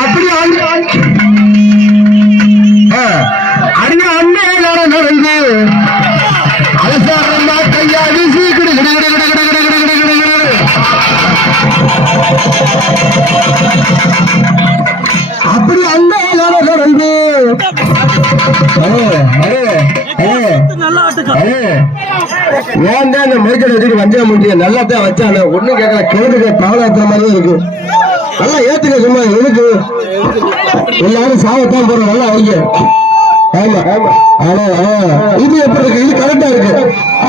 அப்படி அடிய அண்ணன் நடந்து. அலசாரமா கையா வீசி கிடு கிடு கிடு கிடு கிடு கிடு கிடு கிடு கிடு அப்படி அண்ணன் நடந்து. ஏன் தான் இந்த மைக்கெட் எதுக்கு வஞ்சா முடியும் நல்லா தான் வச்சான. ஒண்ணும் கேட்கல. கேட்டுக்க பவலாத்துற மாதிரியே இருக்கு. நல்லா ஏத்துக்க சும்மா எதுக்கு? எல்லாரும் சாவத்தான் போறோம் நல்லா அவங்க. ஆமா ஆமா. ஆனா ஆ, இது எப்படி இருக்கு? இது கரெக்டா இருக்கு. ஆ.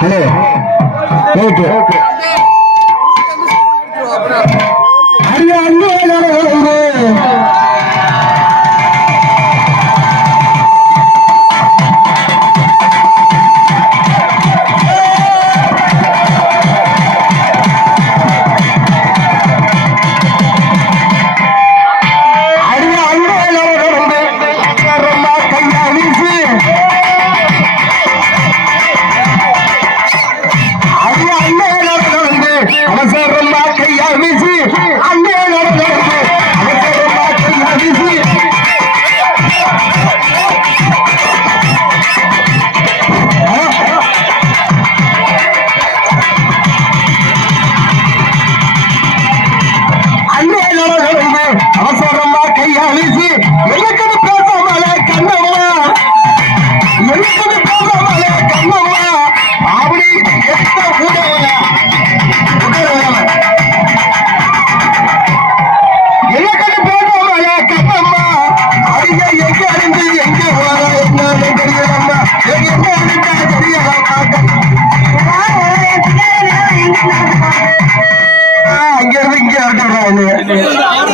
ஹலோ. Okay okay.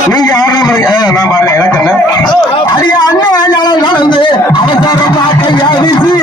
நீங்க நான் பாருங்க எனக்கு என்ன? அடிய அண்ணன் நடந்து அவசரமா கையா வீசி.